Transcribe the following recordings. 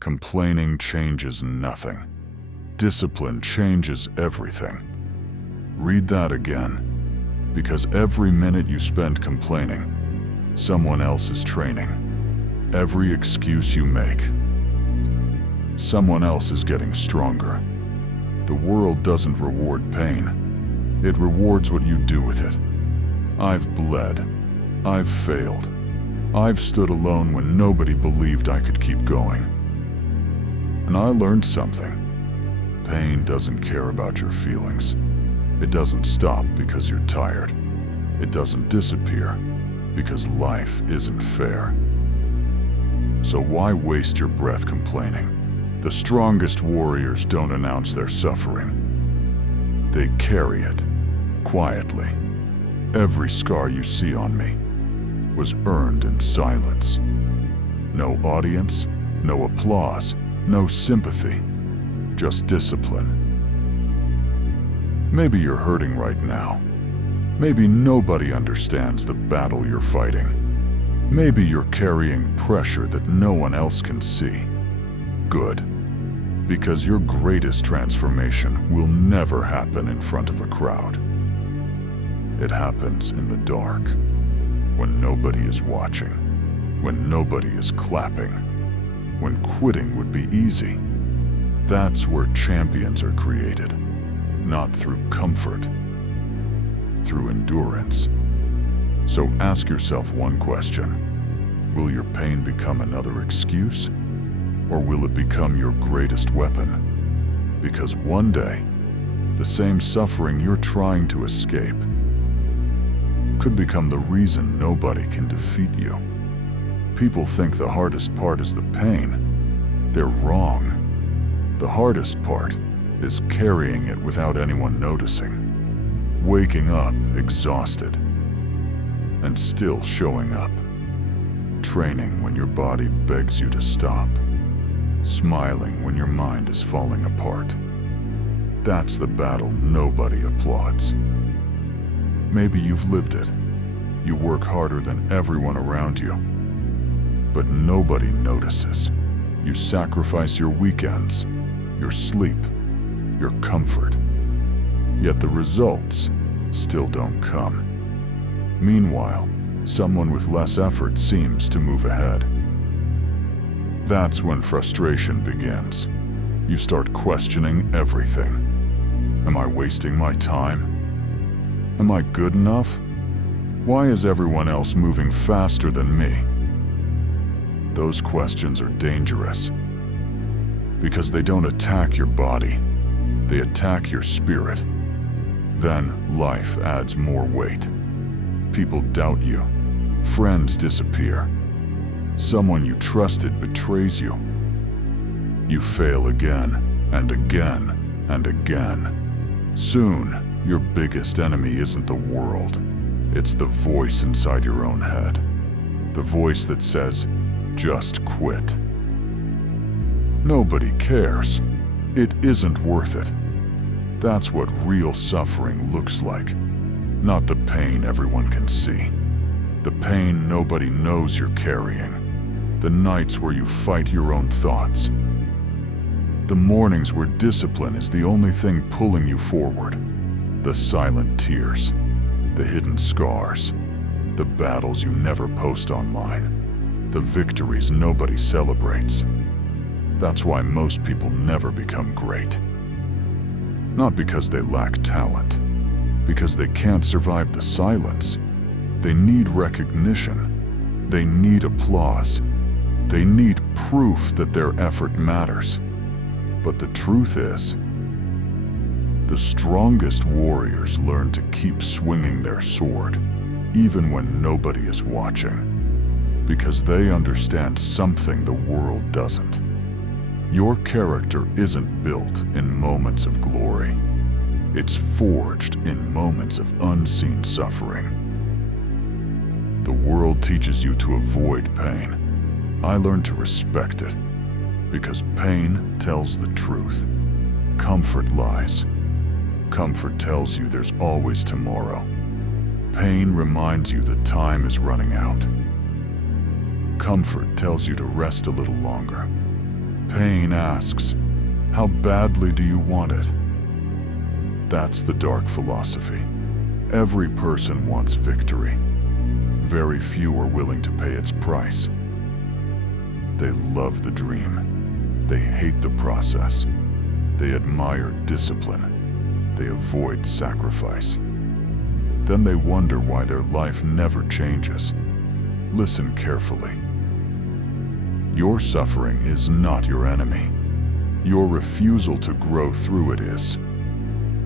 Complaining changes nothing. Discipline changes everything. Read that again, because every minute you spend complaining, someone else is training. Every excuse you make, someone else is getting stronger. The world doesn't reward pain. It rewards what you do with it. I've bled. I've failed. I've stood alone when nobody believed I could keep going. And I learned something. Pain doesn't care about your feelings. It doesn't stop because you're tired. It doesn't disappear because life isn't fair. So why waste your breath complaining? The strongest warriors don't announce their suffering. They carry it quietly. Every scar you see on me was earned in silence. No audience, no applause, no sympathy, just discipline. Maybe you're hurting right now. Maybe nobody understands the battle you're fighting. Maybe you're carrying pressure that no one else can see. Good, because your greatest transformation will never happen in front of a crowd. It happens in the dark, when nobody is watching, when nobody is clapping, when quitting would be easy. That's where champions are created, not through comfort, through endurance. So ask yourself one question. Will your pain become another excuse? Or will it become your greatest weapon? Because one day, the same suffering you're trying to escape could become the reason nobody can defeat you. People think the hardest part is the pain. They're wrong. The hardest part is carrying it without anyone noticing. Waking up exhausted and still showing up. Training when your body begs you to stop. Smiling when your mind is falling apart. That's the battle nobody applauds. Maybe you've lived it. You work harder than everyone around you, but nobody notices. You sacrifice your weekends, your sleep, your comfort. Yet the results still don't come. Meanwhile, someone with less effort seems to move ahead. That's when frustration begins. You start questioning everything. Am I wasting my time? Am I good enough? Why is everyone else moving faster than me? Those questions are dangerous because they don't attack your body, they attack your spirit. Then life adds more weight. People doubt you. Friends disappear. Someone you trusted betrays you. You fail again and again and again. Soon, your biggest enemy isn't the world. It's the voice inside your own head. The voice that says, just quit. Nobody cares. It isn't worth it. That's what real suffering looks like. Not the pain everyone can see. The pain nobody knows you're carrying. The nights where you fight your own thoughts. The mornings where discipline is the only thing pulling you forward. The silent tears. The hidden scars. The battles you never post online. The victories nobody celebrates. That's why most people never become great. Not because they lack talent. Because they can't survive the silence. They need recognition. They need applause. They need proof that their effort matters. But the truth is, the strongest warriors learn to keep swinging their sword, even when nobody is watching, because they understand something the world doesn't. Your character isn't built in moments of glory. It's forged in moments of unseen suffering. The world teaches you to avoid pain. I learned to respect it, because pain tells the truth. Comfort lies. Comfort tells you there's always tomorrow. Pain reminds you that time is running out. Comfort tells you to rest a little longer. Pain asks, how badly do you want it? That's the dark philosophy. Every person wants victory. Very few are willing to pay its price. They love the dream. They hate the process. They admire discipline. They avoid sacrifice. Then they wonder why their life never changes. Listen carefully. Your suffering is not your enemy. Your refusal to grow through it is.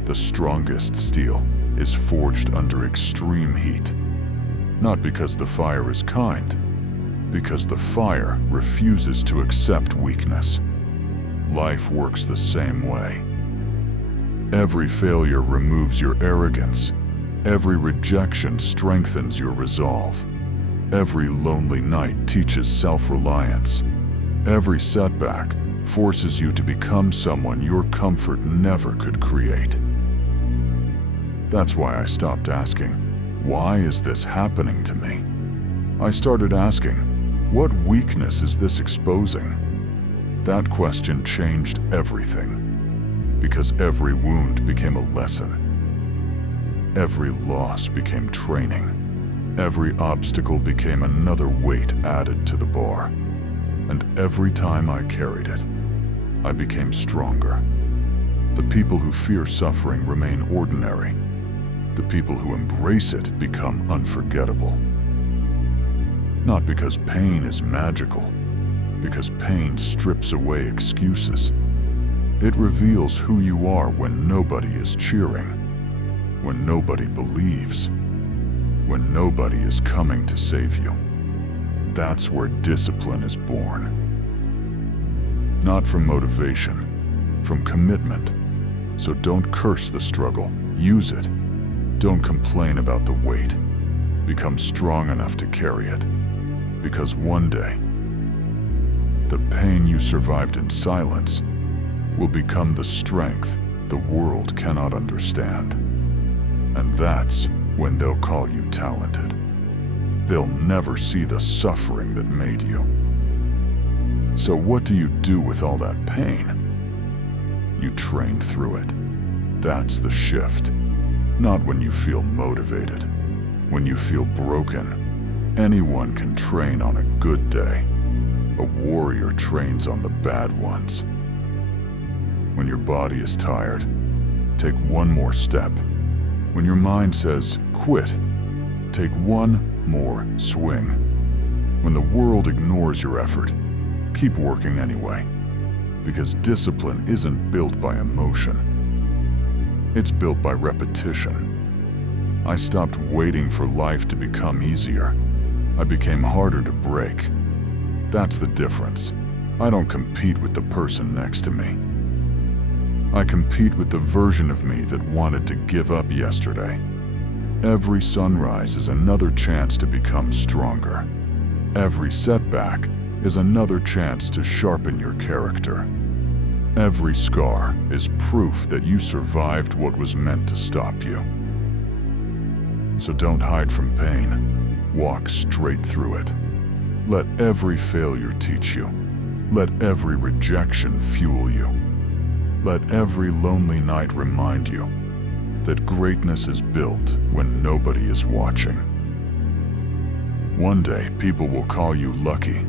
The strongest steel is forged under extreme heat. Not because the fire is kind, because the fire refuses to accept weakness. Life works the same way. Every failure removes your arrogance. Every rejection strengthens your resolve. Every lonely night teaches self-reliance. Every setback forces you to become someone your comfort never could create. That's why I stopped asking, why is this happening to me? I started asking, what weakness is this exposing? That question changed everything, because every wound became a lesson. Every loss became training. Every obstacle became another weight added to the bar. And every time I carried it, I became stronger. The people who fear suffering remain ordinary. The people who embrace it become unforgettable. Not because pain is magical, because pain strips away excuses. It reveals who you are when nobody is cheering, when nobody believes, when nobody is coming to save you. That's where discipline is born. Not from motivation, from commitment. So don't curse the struggle, use it. Don't complain about the weight. Become strong enough to carry it. Because one day, the pain you survived in silence will become the strength the world cannot understand. And that's when they'll call you talented. They'll never see the suffering that made you. So what do you do with all that pain? You train through it. That's the shift. Not when you feel motivated. When you feel broken, anyone can train on a good day. A warrior trains on the bad ones. When your body is tired, take one more step. When your mind says, quit, take one more swing. When the world ignores your effort, keep working anyway. Because discipline isn't built by emotion. It's built by repetition. I stopped waiting for life to become easier. I became harder to break. That's the difference. I don't compete with the person next to me. I compete with the version of me that wanted to give up yesterday. Every sunrise is another chance to become stronger. Every setback is another chance to sharpen your character. Every scar is proof that you survived what was meant to stop you. So don't hide from pain. Walk straight through it. Let every failure teach you. Let every rejection fuel you. Let every lonely night remind you that greatness is built when nobody is watching. One day, people will call you lucky.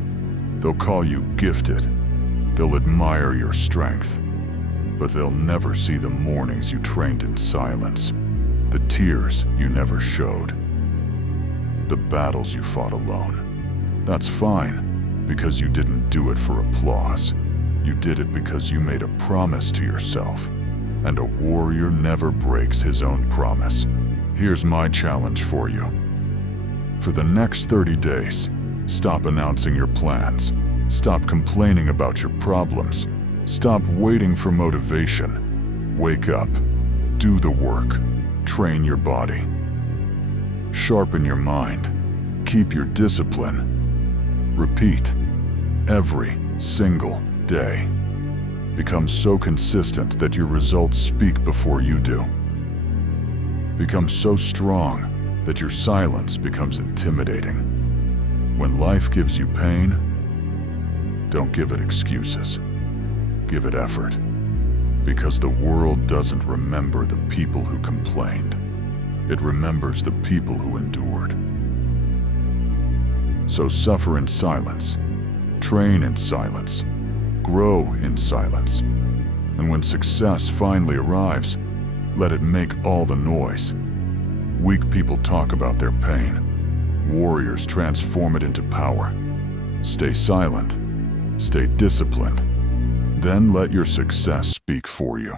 They'll call you gifted. They'll admire your strength. But they'll never see the mornings you trained in silence, the tears you never showed, the battles you fought alone. That's fine, because you didn't do it for applause. You did it because you made a promise to yourself. And a warrior never breaks his own promise. Here's my challenge for you. For the next 30 days, stop announcing your plans. Stop complaining about your problems. Stop waiting for motivation. Wake up. Do the work. Train your body. Sharpen your mind. Keep your discipline. Repeat. Every single day. Become so consistent that your results speak before you do. Become so strong that your silence becomes intimidating. When life gives you pain, don't give it excuses. Give it effort. Because the world doesn't remember the people who complained. It remembers the people who endured. So suffer in silence, train in silence, grow in silence. And when success finally arrives, let it make all the noise. Weak people talk about their pain. Warriors transform it into power. Stay silent. Stay disciplined. Then let your success speak for you.